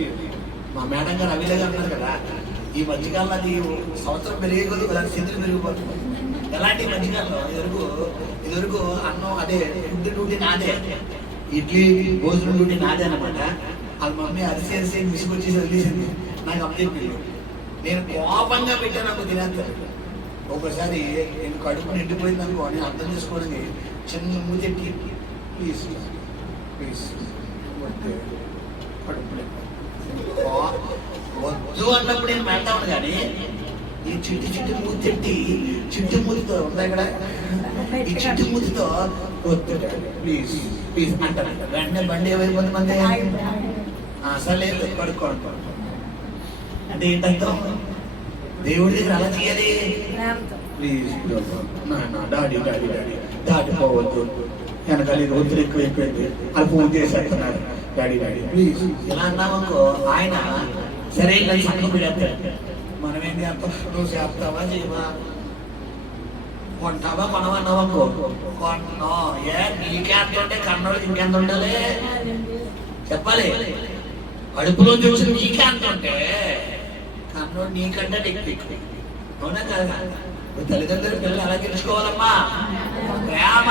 మా మేడం గారు అవిలే గారు ఉన్నారు కదా, ఈ మధ్యకాలంలో అది సంవత్సరం పెరిగే కొద్ది దాని స్థితులు పెరిగిపోతుంది. ఎలాంటి మధ్యకాలంలో ఇదివరకు అన్నం అదే ఫుడ్ డ్యూటీ నాదే, ఇడ్లీ భోజనం డ్యూటీ నాదే అనమాట. వాళ్ళ మమ్మీ అరిసి విసుకొచ్చేసి వదిలేసింది. నాకు అప్పచెప్పింది, నేను కోపంగా పెట్టాను నాకు తినేస్తాను. ఒకసారి నేను కడుపు నిండిపోయింది అనుకో, నేను అర్థం చేసుకోవడానికి చిన్న మూచెట్టి ప్లీజ్ ప్లీజ్ వద్దు అన్నప్పుడు నేను పెడతాను. కానీ ఈ చిట్టి మూతితో ఉంటాయి కదా, ఈ చిట్టి మూతితో వద్దు ప్లీజ్ ప్లీజ్ అంటారు. వెంటనే బండి ఏమైపోతుంది మంది అసలు లేదు పడుకోండి అంటే ఏంటంటాం, దేవుడి దగ్గర అలా చేయాలి. ప్లీజ్ డాడీ డాడీ డాడీ దాటిపోవద్దు, వెనకాల ఇది ఒత్తిడి ఎక్కువైపోయింది, అది ఫోన్ చేసేస్తున్నారు డాడీ డాడీ ప్లీజ్ ఇలా అన్నామనుకో ఆయన సరే సంఘం పెడతాడు. మనం ఏం చేస్తాం, నువ్వు చేస్తావా చేయవా, కొంటావా కొనవన్నావనుకో కొన్నా. నీకెంత ఉంటే కన్నోడికి ఇంకెంత ఉండాలి చెప్పాలి. అడుపులో చూసి నీకెంత ఉంటే కన్నోడు నీకంటే ఎక్కువ. అవునా కదా? తల్లిదండ్రులు పిల్లలు ఎలా తెలుసుకోవాలమ్మా, ప్రేమ.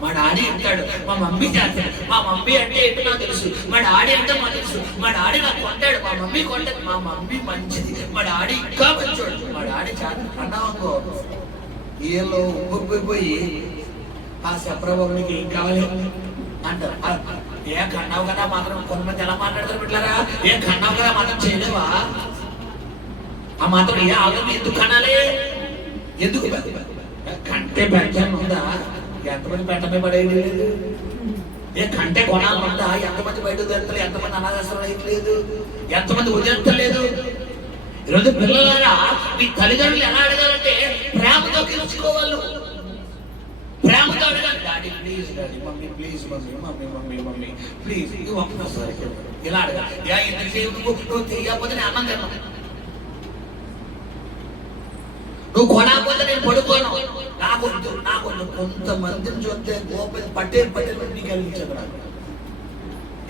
మా డాడీ అంటాడు, మా మమ్మీ చేస్తాడు, మా మమ్మీ అంటే ఏంటో నాకు తెలుసు, మా డాడీ అంటే మాకు తెలుసు, మా డాడీ నాకు కొంటాడు, మా మమ్మీ కొంటది, మా మమ్మీ మంచిది, మా డాడీ ఇంకా మంచోడు, మా డాడీ చేస్తాడు అన్నామనుకో వీళ్ళు ఉబ్బిపోయి ఆ సెప్రబాబునికి ఏం కావాలి అంటారు. ఏ కన్నావు కదా మాత్రం కొంతమంది ఎలా మాట్లాడతారు బిడ్డలారా, ఏ కన్నావు కదా మాత్రం చేయలేవా ఆ మాత్రం ఏ ఆలోచన ఎందుకు కనాలి, ఎందుకు కంటే పెంచాలని ఉందా, ఎంతమంది పెట్టమే పడేది లేదు. ఏ కంటే కొనాలంతా ఎంతమంది బయట వదిలేస్తారు, ఎంతమంది అనాథాశ్రమం అయ్యలేదు, ఎంతమంది వదిలేస్తలేదు. ఈరోజు పిల్లలారా మీ తల్లిదండ్రులు ఎలా అడగాలంటే ప్రేమతో గెలుచుకోవాలి, ప్రేమతో అడగాలి. Daddy please daddy, mummy please mummy, mummy mummy mummy please, ఇది ఒక్కసారి ఇలా అడగాలి. నువ్వు తెలియకపోతే నేను అన్నం తిన్నాను, నువ్వు కొనకపోతే నేను పడుకోను, నాకు కొంతమందిని చూస్తే గోపతి పట్టేలు నీకు కలిగించారు.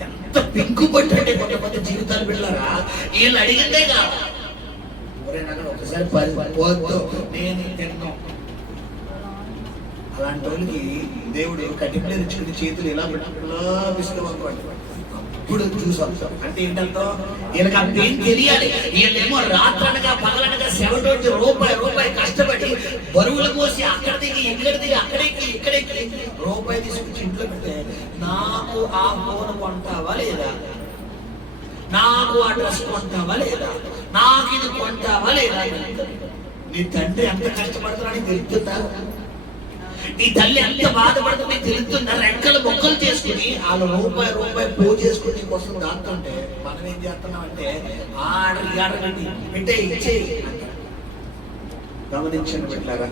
ఎంత పింకు పట్టండి కొంతమంది జీవితాలు బిడ్డలారా, వీళ్ళు అడిగిందే కాదు. ఒకసారి పోద్దు నేను తిన్నాం. అలాంటి వాళ్ళకి దేవుడు కటిపులే రుచుకుని చేతులు ఇలా పిసుకోవాలనుకోండి. అప్పుడు చూసాం అంటే ఏంటంటే వీళ్ళకి ఆ పెయిన్ తెలియాలి. వీళ్ళేమో రాత్రనగా పగలనగా సెవటోటి రూపాయి కష్టపడి బరువులు మోసి అక్కడ దిగి ఇక్కడ దిగి ఇక్కడెక్కి రూపాయి తీసుకొచ్చి ఇంట్లో పెడితే నాకు ఆ ఫోన్ కొంటావా లేదా, నాకు ఆ డ్రెస్ కొంటావా లేదా, నాకు ఇది కొంటావా లేదా. నీ తండ్రి ఎంత కష్టపడుతున్నాడని తెలుస్తుందా, నీ తల్లి ఎంత బాధపడుతుంది తెలుస్తుందా. రెక్కలు మొక్కలు చేసుకుని వాళ్ళు రూపాయి పో చేసుకుని నీకోసం దాస్తుంటే మనం ఏం చేస్తున్నాం అంటే ఆర్డర్ పెట్టే ఇచ్చేయి. గమనించండి బిడ్డలారా,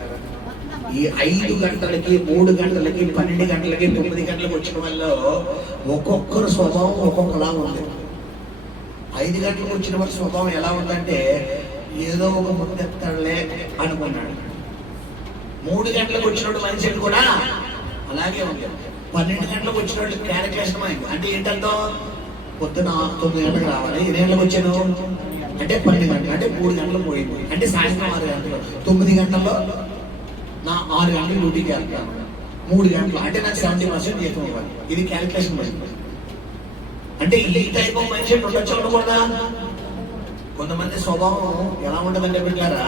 ఈ 5 గంటలకి 3 గంటలకి 12 గంటలకి 9 గంటలకు వచ్చిన వల్ల ఒక్కొక్కరు స్వభావం ఒక్కొక్కలా ఉంది. 5 గంటలకు వచ్చిన వారి స్వభావం ఎలా ఉందంటే ఏదో ఒక ముందెత్తాడులే అనుకున్నాడు. 3 గంటలకు వచ్చినప్పుడు మనిషి కూడా అలాగే ఉంది. 12 గంటలకు వచ్చినప్పుడు క్యాలిక్యులేషన్ అయింది. అంటే ఏంటంటే పొద్దున 9 గంటలకు రావాలి, 8 గంటలకు వచ్చాను అంటే 12 గంటలు అంటే 3 గంటలు పోయింది. అంటే సాయంత్రం 6 గంటలు, 9 గంటల్లో నా 6 గంటలు డ్యూటీకి వెళ్తాను, 3 గంటలు అంటే నాకు 70% జీతం ఇవ్వాలి. ఇది క్యాలిక్యులేషన్ మనిషి. అంటే ఈ టైప్ ఆఫ్ మనిషి ఉండొచ్చు ఉండకూడదా. కొంతమంది స్వభావం ఎలా ఉంటుందంటే బిడ్డారా,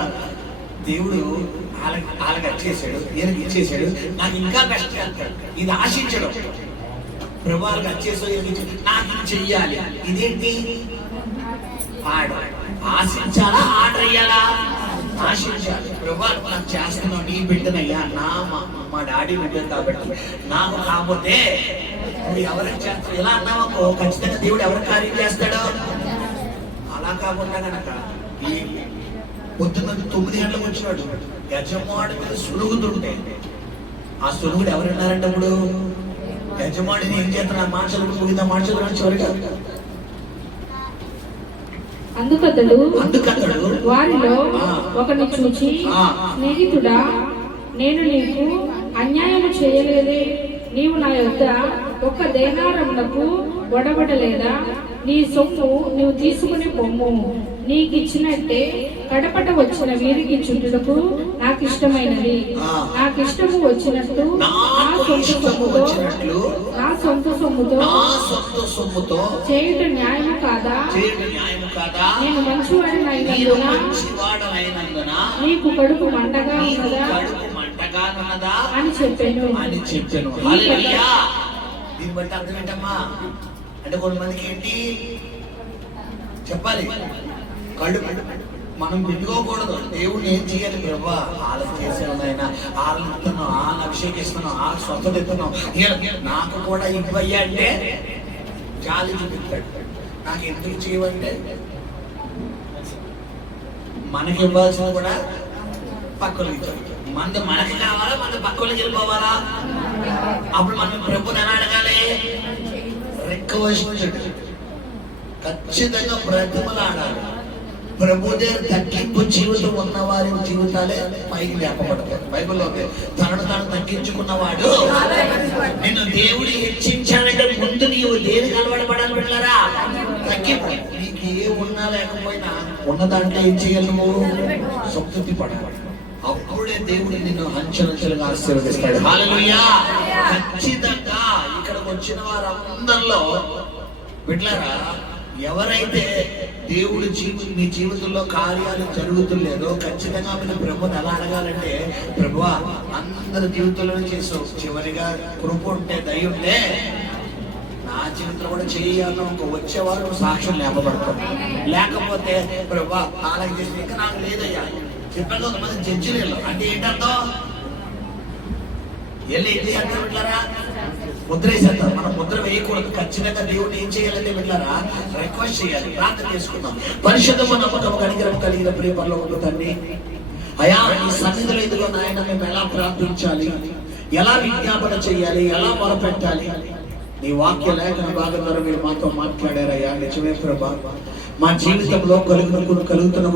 దేవుడు వాళ్ళకి వచ్చేసాడు, ఈయనకి ఇచ్చేసాడు, నాకు ఇంకా బెస్ట్ చేస్తాడు, ఇది ఆశించడం. ప్రభు వాళ్ళకి వచ్చేసాడు, నాకు ఇది చెయ్యాలి, ఇదేంటి ఆశించాలా ఆర్డర్ అయ్యాలా, ఆశించాలి. ప్రభు నాకు చేస్తున్నావు, నీ బిడ్డనయ్యా, మా డాడీ బిడ్డ కాబట్టి నాకు కాకపోతే నువ్వు ఎవరికి చేస్తావు. ఎలా అన్నావో ఖచ్చితంగా దేవుడు ఎవరికి కార్యం చేస్తాడో. అలా కాకుండా కనుక ఈ పొద్దున్న 9 గంటలకు వచ్చినాడు, యజమాని మీద సులుగుతుంటే ఆ సులుగుడు ఎవరున్నారంటే ఇప్పుడు యజమానిని ఏం చేస్తున్నా మాటలు ముగిన మాటలు చివరిగా అందుకతడు వారిలో ఒకరిని చూచి, స్నేహితుడా, నేను నీకు అన్యాయం చేయలేదే, నీవు నా యొద్ద ఒక దేనారమునకు ఒడబడలేదా? నీ సొమ్ము నీవు తీసుకుని పొమ్ము. నీకు ఇచ్చినట్టే కడపట వచ్చిన వీరికి చుట్టుటకు నాకు ఇష్టమైనది. నాకు ఇష్టము వచ్చినట్టు నా సొంత సొమ్ముతో చేయుట న్యాయము కాదా? నేను మంచివాడినైనందున నీకు కడుపు మంటగా ఉన్నదా అని చెప్పాను. దీన్ని బట్టి అర్థం ఏంటమ్మా అంటే కొంతమందికి ఏంటి చెప్పాలి, కళ్ళు మనం పెట్టుకోకూడదు. దేవుడిని ఏం చేయాలి? ప్రభా వాళ్ళకి చేసేవాళ్ళు ఆయన, వాళ్ళని ఇస్తున్నాం, వాళ్ళని అభిషేకిస్తున్నాం, వాళ్ళ స్వస్థత ఇస్తున్నాం, నాకు కూడా ఇవ్వయ్యా అంటే జాలి చూపిస్తాడు. నాకు ఎందుకు చేయవంటే మనకి ఇవ్వాల్సింది కూడా పక్కలకి ఇచ్చాడు. మనకి కావాలా, మన పక్కలకి వెళ్ళిపోవాలా? అప్పుడు మనం ప్రభుని ఎలా అడగాలి? రిక్వెస్ట్, ఖచ్చితంగా బ్రతిమలాడాలి. ప్రభు దగ్గర తగ్గింపు జీవితం ఉన్న వారి జీవితాలే పైకి లేపబడతాయి. బైబిల్లో తనను తాను తగ్గించుకున్నవాడు నిన్ను దేవుడు హెచ్చించాలంటే ముందు నీవు దేనికి అలవాటుపడాలి పెట్టారా? తగ్గింపు. నీకు ఏ ఉన్నా లేకపోయినా ఉన్న దాంట్లో ఏం చేయాలి? నువ్వు సంతృప్తి పడాలి. అప్పుడే దేవుడు నిన్ను అంచెలంచెలుగా ఆశీర్వదిస్తాడు. హల్లెలూయా. ఖచ్చితంగా ఇక్కడికి వచ్చిన వారందరిలో బిడ్డలారా, ఎవరైతే దేవుడు మీ జీవితంలో కార్యాలు జరుగుతులేదో ఖచ్చితంగా మీరు ప్రభుని ఎలా అడగాలంటే, ప్రభువా అందరి జీవితంలోనే చేసావు, చివరిగా కృప ఉంటే దయ ఉంటే నా జీవితంలో కూడా చేయాలని ఒక వచ్చేవారు సాక్ష్యం లేపబడతాం. లేకపోతే ప్రభువా అలాగే చేసి ఇంకా నాకు లేదయ్యా చెప్పాను. కొంతమంది జడ్జిలు అంటే ఏంటంతో వెళ్ళి ఏంటి అంటే బిడ్డలారా ముద్ర వేసేస్తారు. మనం ముద్ర వేయకూడదు. ఖచ్చితంగా దేవుడిని ఏం చేయాలంటే బిడ్డలారా రిక్వెస్ట్ చేయాలి, ప్రార్థన చేసుకుందాం. పరిశుద్ధము నమ్మకం కనికరం కలిగిన ప్రియ పరలోకపు తండ్రి, అయా నీ సన్నిధిలో ఇదిగో నాయన మేము ఎలా ప్రార్థించాలి, ఎలా విజ్ఞాపన చేయాలి, ఎలా మొరపెట్టాలి, నీ వాక్య లేఖన భాగం ద్వారా మీరు మాతో మాట్లాడారయ్యా. నిజమే ప్రభా, మా జీవితంలో కలుగుతున్న